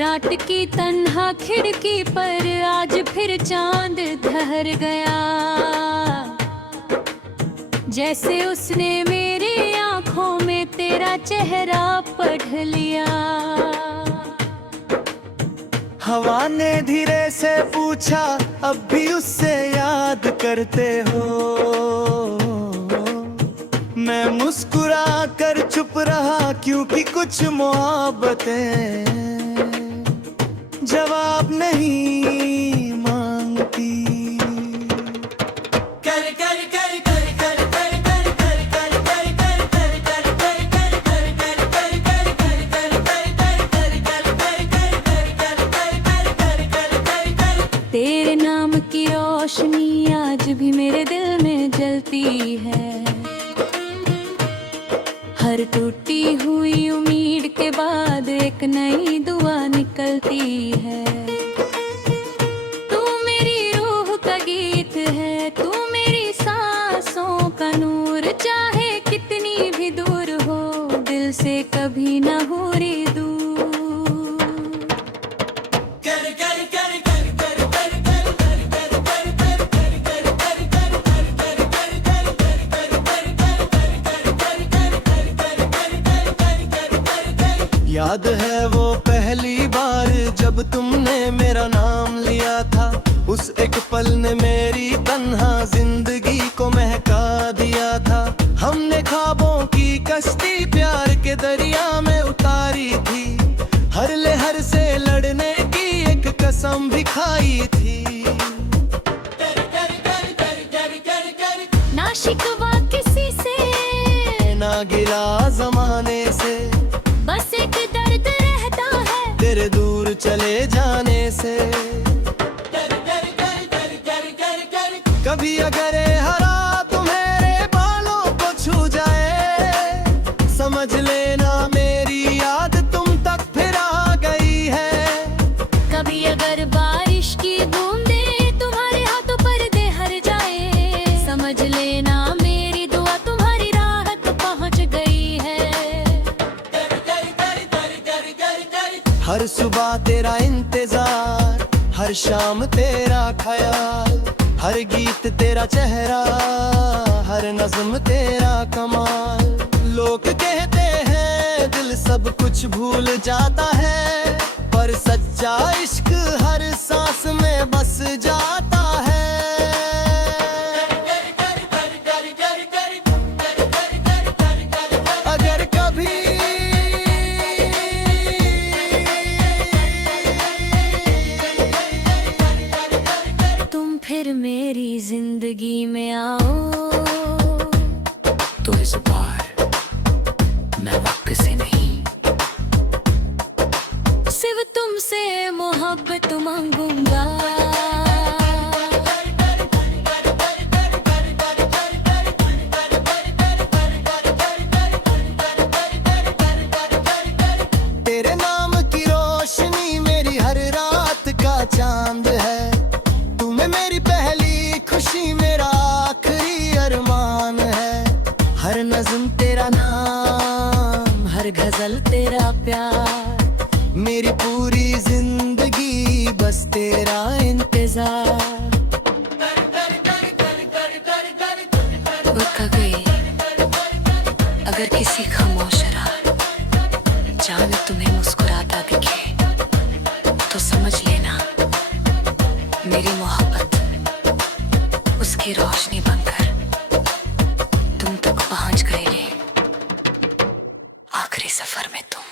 रात की तन्हा खिड़की पर आज फिर चांद ठहर गया, जैसे उसने मेरी आंखों में तेरा चेहरा पढ़ लिया। हवा ने धीरे से पूछा, अब भी उससे याद करते हो? मैं मुस्कुरा कर चुप रहा, क्योंकि कुछ मोहब्बतें जवाब नहीं मांगती। कर कर कर कर कर कर कर कर कर कर कर कर कर कर कर कर कर। तेरे नाम की रोशनी आज भी मेरे दिल में जलती है, हर टूटी हुई उम्मीद के बाद एक नई दुआ निकलती है। तू मेरी रूह का गीत है, तू मेरी सांसों का नूर, चाहे कितनी भी दूर हो दिल से कभी ना हो रे दूर। कर कर कर कर कर कर कर कर कर कर कर। याद है वो पहली बार जब तुमने मेरा नाम लिया था, उस एक पल ने मेरी तन्हा जिंदगी को महका दिया था। हमने ख्वाबों की कश्ती प्यार के दरिया में उतारी थी, हर लहर से लड़ने की एक कसम भी खाई थी। ना शिकवा किसी से, ना गिला जमाने से, बस एक दर्द रहता है तेरे दूर चले जाने से। कभी अगर हरा तुम्हारे बालों को छू जाए, समझ लेना मेरी याद तुम तक फिर आ गई है। कभी अगर बारिश की बूंदें तुम्हारे हाथों पर दे हर जाए, समझ लेना मेरी दुआ तुम्हारी राह तक पहुंच गई है। हर सुबह तेरा इंतजार, हर शाम तेरा ख्याल, हर गीत तेरा चेहरा, हर नज़्म तेरा कमाल। लोग कहते हैं दिल सब कुछ भूल जाता है, पर सच्चा इश्क हर सांस में बस जाता है। अगर कभी तुम फिर मेरी जिंदगी में आओ, तो इस बार मैं वक्त से नहीं, सिर्फ तुमसे मोहब्बत मांगूंगा। तेरे नाम की रोशनी मेरी हर रात का चांद है, तुम्हें मेरी पहली खुशी मेरा आखिरी अरमान है। हर नज़्म तेरा नाम, हर गजल तेरा प्यार, मेरी पूरी जिंदगी बस तेरा इंतजार। वक्त गई अगर किसी खामोश रात जान तुम्हें मुस्कुराता दिखे, तो समझ लेना मेरी मोहब्बत उसकी रोशनी बनकर तुम तक पहुंच गई रे आखिरी सफर में तुम।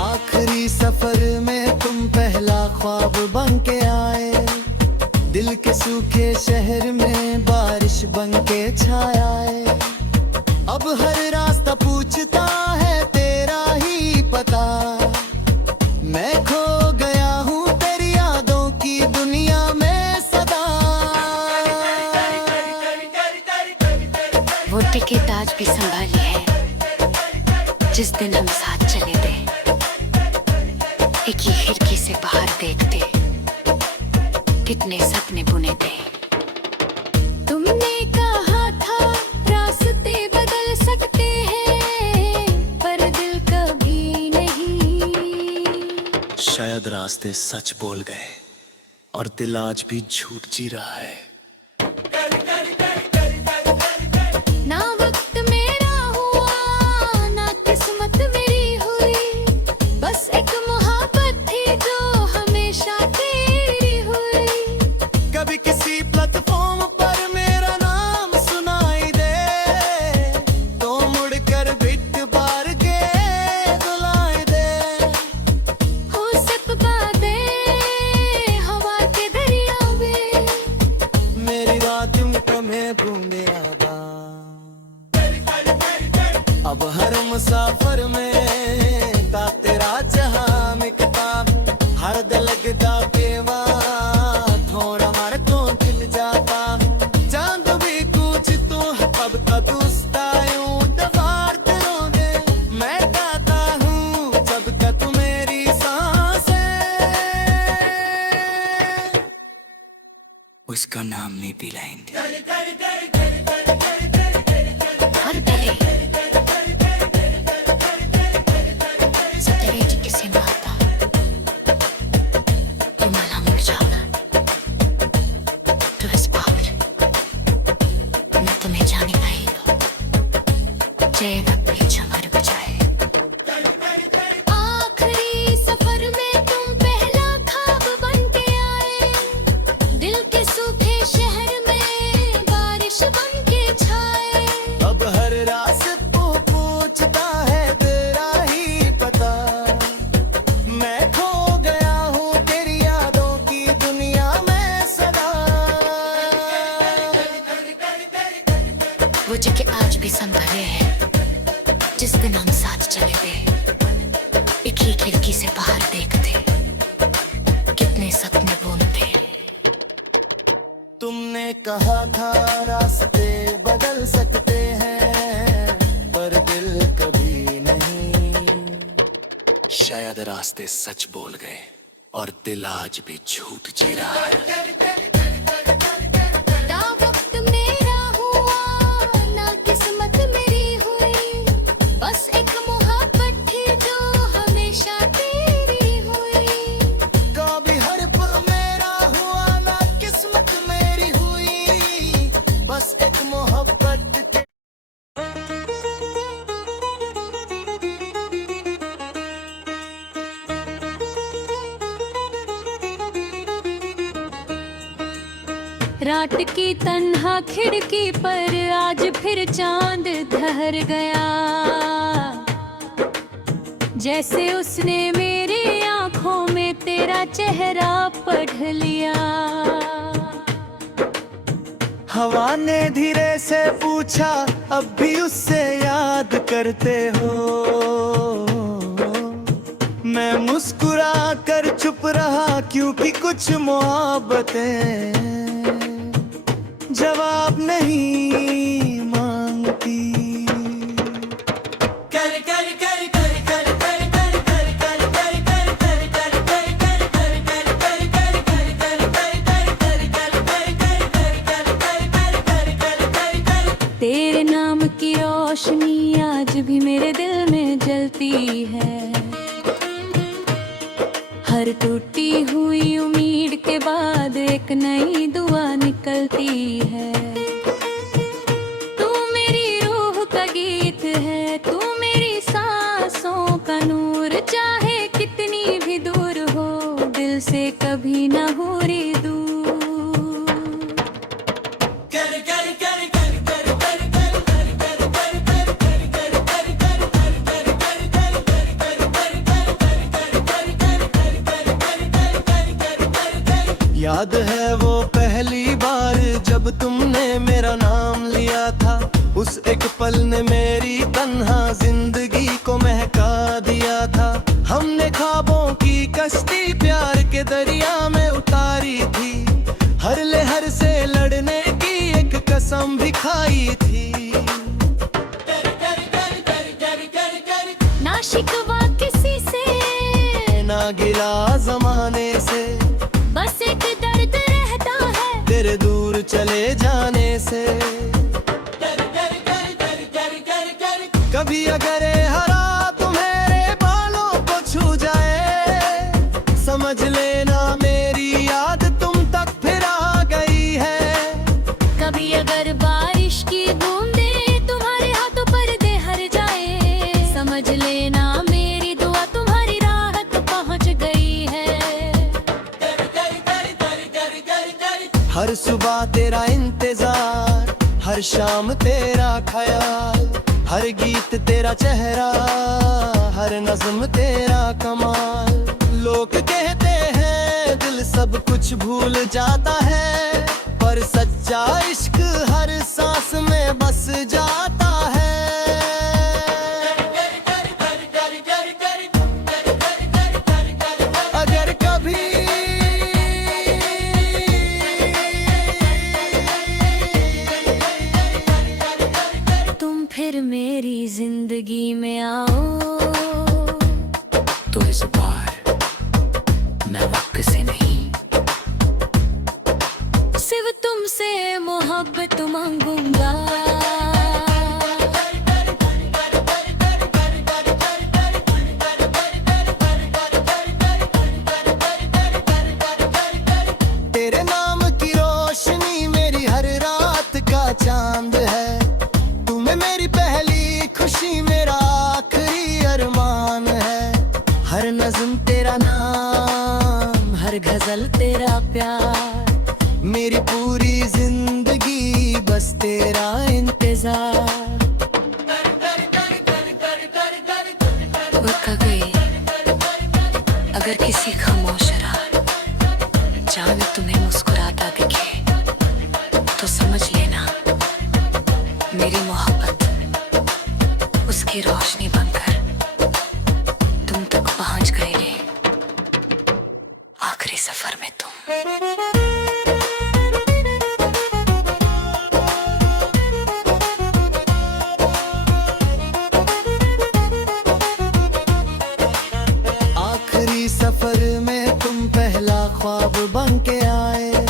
आखिरी सफर में तुम पहला ख्वाब बन के आए, दिल के सूखे शहर में बारिश बन के छाया है। अब हर रास्ता पूछता है तेरा ही पता, मैं खो गया हूँ तेरी यादों की दुनिया में सदा। वो टिकट आज भी संभाली है जिस दिन हम साथ चले थे, एक ही खिड़की से बाहर देखते कितने सपने बुने थे। तुमने कहा था रास्ते बदल सकते हैं, पर दिल कभी नहीं। शायद रास्ते सच बोल गए और दिल आज भी झूठ जी रहा है। ना वक्त मेरा हुआ, ना किस्मत मेरी हुई, बस एक मोहब्बत थी जो हमेशा तेरी हुई। कभी किसी प्लेटफॉर्म पर मेरा नाम सुनाई दे, तो मुड़कर बिट बार के दुलाई दे। हो सब बातें हवा के दरिया में, मेरी बात में बूंदे आदा। अब हर मुसाफर में ता तेरा जहां में किताब, हर दलग दा पेवा थोड़ा मार तो दिल जाता। चांद भी कुछ तो है अब तक उसता यूं दबार करोगे। मैं गाता हूँ जब तक मेरी सांसें। उसका नाम नहीं पिलाएंगे। हर पहले सतेरे जी किसे मारता, तुम्हारा मुरझाना तो इस बार मैं तुम्हें जाने नहीं दो। जयगा पीछा मर बजाए। आखिरी सफर में तुम पहला ख्वाब बन के आए, दिल के सूखे शहर में बारिश बन के छाए। अब हर रास्ते पूछता है तेरा ही पता, मैं खो गया हूँ तेरी यादों की दुनिया में सदा। वो जगह आज भी संभले है जिस दिन हम साथ चले थे। एक ही खिड़की से बाहर देखते, कितने सपने बुनते। तुमने कहा था रास्ते बदल सकते हैं, पर दिल कभी नहीं। शायद रास्ते सच बोल गए और दिल आज भी झूठ जी रहा है। ना वक्त मेरा हुआ, ना किस्मत मेरी हुई, बस एक मोहब्बत थी जो हमेशा तेरी हुई। कभी हर पल मेरा हुआ, ना किस्मत मेरी हुई, बस एक मोहब्बत के। रात की तन्हा खिड़की पर आज फिर चांद ठहर गया, जैसे उसने मेरी आंखों में तेरा चेहरा पढ़ लिया। हवा ने धीरे से पूछा, अब भी उससे याद करते हो? मैं मुस्कुरा कर चुप रहा क्योंकि कुछ मोहब्बतें जवाब नहीं मांगती। तेरे नाम की रोशनी आज भी मेरे दिल में जलती है, हर टूटी हुई उम्मीद के बाद एक नई दुआ निकलती है। तू मेरी रूह का गीत है, तू मेरी सांसों का नूर, चाहे कितनी भी दूर हो दिल से कभी ना हो रे दूर। याद है वो पहली बार जब तुमने मेरा नाम लिया था, उस एक पल ने मेरी तन्हा जिंदगी को महका दिया था। हमने ख्वाबों की कश्ती प्यार के दरिया में उतारी थी, हर लहर से लड़ने की एक कसम भी खाई थी। ना शिकवा किसी से, ना गिला जमाने से, बस एक दर्द रह से। कभी अगर हरा तुम्हारे बालों को छू जाए, समझ लेना मेरी याद तुम तक फिर आ गई है। कभी अगर बारिश की बूंदें तुम्हारे हाथों पर दे हर जाए, समझ लेना मेरी दुआ तुम्हारी राह तक पहुंच गई है। हर सुबह तेरा इंतजार, हर शाम तेरा ख्याल, हर गीत तेरा चेहरा, हर नज़्म तेरा कमाल। लोग कहते हैं दिल सब कुछ भूल जाता है, पर सच्चा इश्क हर सांस में बस जाता है। अगर कभी तुम फिर मेरी जिंदगी में आओ, तो इस बार मैं वक्त से नहीं, सिर्फ तुमसे मोहब्बत मांगूंगा। तेरे नाम की रोशनी मेरी हर रात का चांद है। तुम्हें मेरी पहली खुशी, मेरा आखिरी अरमान है। हर नज़्म तेरा नाम, हर गजल तेरा प्यार, मेरी पूरी जिंदगी बस तेरा इंतजार। और कभी अगर किसी खामोश रात जान तुम्हें मुस्कुराता दिखे, तो समझ लेना मेरी मोहब्बत उसकी रोशनी बनकर तुम तक पहुंच गई है। आखिरी सफर में तुम। आखिरी सफर में तुम पहला ख्वाब बन के आए।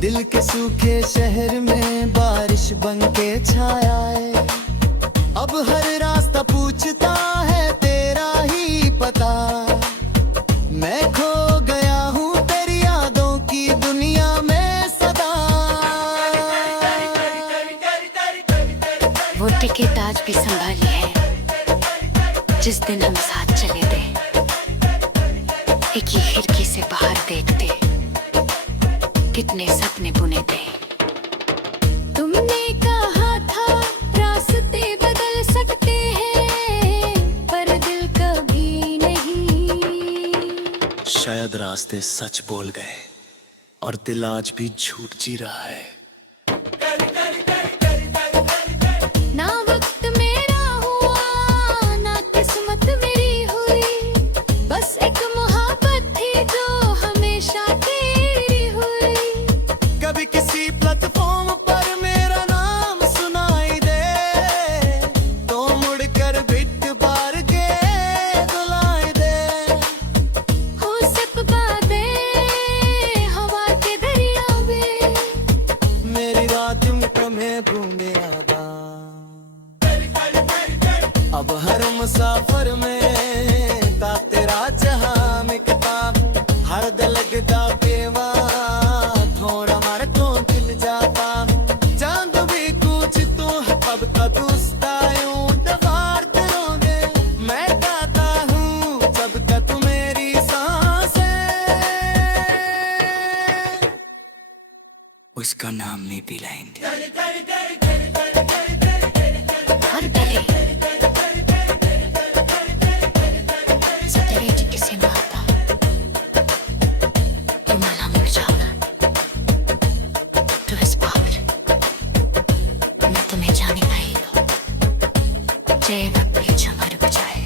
दिल के सूखे शहर में बारिश बन के छाए। अब हर रास्ता पूछता है तेरा ही पता। मैं खो गया हूँ तेरी यादों की दुनिया में सदा। वो टिकट आज भी संभाली है जिस दिन हम साथ चले थे, एक ही खिड़की से बाहर देखते कितने सपने बुने थे। तुमने कहा था रास्ते बदल सकते हैं, पर दिल कभी नहीं। शायद रास्ते सच बोल गए और दिल आज भी झूठ जी रहा है। ना वक्त मेरा हुआ, ना किस्मत मेरी हुई, बस एक मोहब्बत थी जो हमेशा तेरी हुई। कभी किसी प्लेटफॉर्म पर मेरा नाम सुनाई दे, तो मुड़कर बिट बार के दुलाई दे। हो सब बातें हवा के दरिया में, मेरी रात में बूंदे आदा। अब हर मुसाफर में ता तेरा जहां मिकता। हर दलग दा पेवा थोड़ा मार तो दिल जाता। चांद भी कुछ तो है कब का दुस्ता यूं दवार करोगे। मैं गाता हूँ जब तक मेरी सांसें। उसका नाम में भी लाइन हर गली सतरे किसी में आता तुम्हारा मुझ जाना। तो इस बार मैं तुम्हें जाने नहीं दो, जय वक्त झमर बजाए।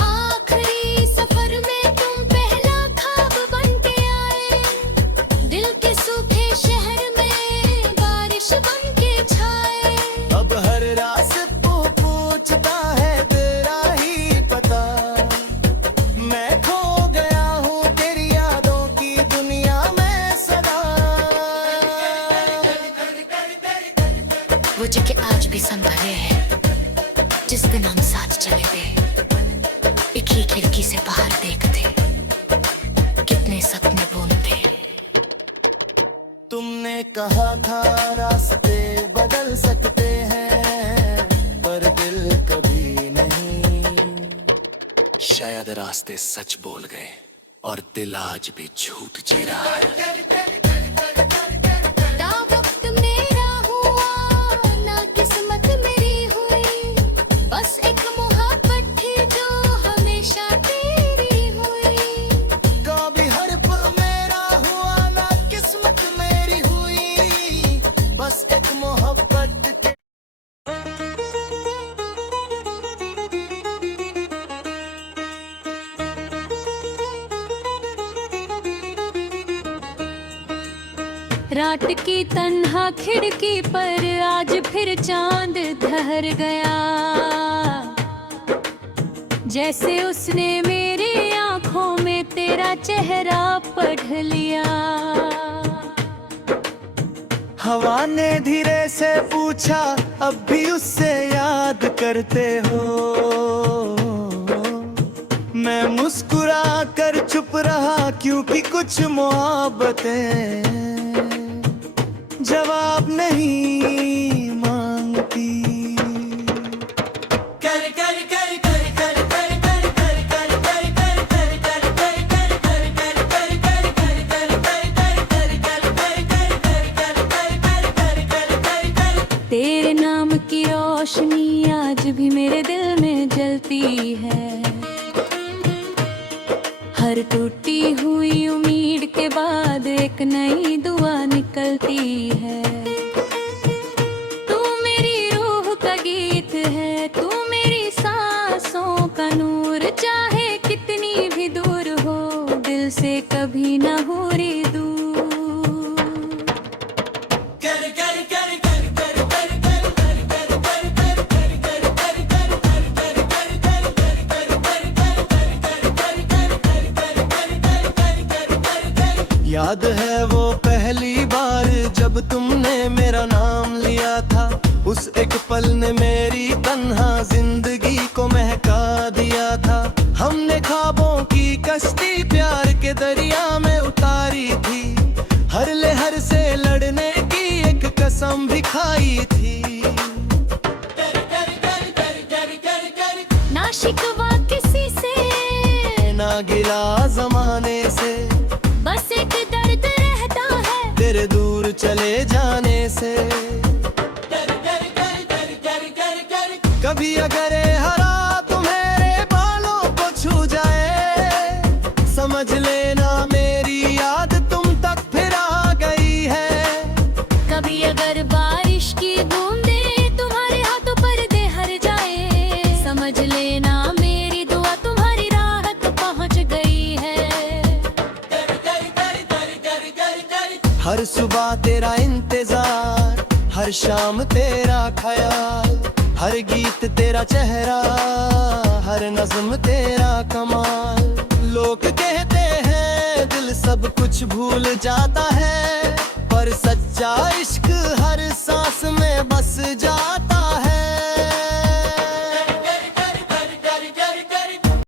आखिरी सफर में तुम पहला ख्वाब बन के आए। दिल के सूखे शहर में बारिश बन के छाए। अब हर रास्ते पूछता है तेरा ही पता। मैं खो गया हूँ तेरी यादों की दुनिया में सदा। वो जगह आज भी संभले है जिस दिन हम साथ चले थे, एक ही खिड़की से बाहर देखते, कितने सपने बुनते। तुमने कहा था रास्ते बदल सकते हैं, पर दिल कभी नहीं। शायद रास्ते सच बोल गए और दिल आज भी झूठ जी रहा है। ना वक्त मेरा हुआ, ना किस्मत मेरी हुई, बस एक मोहब्बत थी जो हमेशा तेरी हुई। कभी हर पल मेरा हुआ, ना किस्मत मेरी हुई, बस एक मोहब्बत के। रात की तन्हा खिड़की पर आज फिर चांद ठहर गया, जैसे उसने मेरी आंखों में तेरा चेहरा पढ़ लिया। हवा ने धीरे से पूछा, अब भी उससे याद करते हो? मैं मुस्कुरा कर चुप रहा, क्योंकि कुछ मोहब्बतें जवाब नहीं मांगती। कर कर कर कर कर कर कर कर कर कर कर कर कर कर कर कर। तेरे नाम की रोशनी आज भी मेरे दिल में जलती है, हर टूटी हुई उम्मीद के बाद एक नई दुआ निकलती है। तू मेरी रूह का गीत है, तू मेरी सांसों का नूर, चाहे कितनी भी दूर हो दिल से कभी ना हो रे दूर। कर कर कर कर कर कर कर कर कर कर कर कर कर याद है वो पहली बार जब तुमने मेरा नाम लिया था, उस एक पल ने मेरी तन्हा जिंदगी को महका दिया था। हमने ख्वाबों की कश्ती प्यार के दरिया में उतारी थी, हर लहर से लड़ने की एक कसम भी खाई थी। ना शिकवा किसी से, ना गिला जमाने से, बस एक दर्द रहता है तेरे दूर चले जाने से। कभी अगर हरा तुम्हारे बालों को छू जाए, समझ लेना मेरी याद तुम तक फिर आ गई है। कभी अगर बारिश की बूंदे तुम्हारे हाथों पर दे हर जाए, समझ लेना मेरी दुआ तुम्हारी राह तक पहुंच गई है। हर सुबह तेरा इंतजार, हर शाम तेरा ख्याल, हर गीत तेरा चेहरा, हर नज़्म तेरा कमाल। लोग कहते हैं दिल सब कुछ भूल जाता है, पर सच्चा इश्क हर सांस में बस जा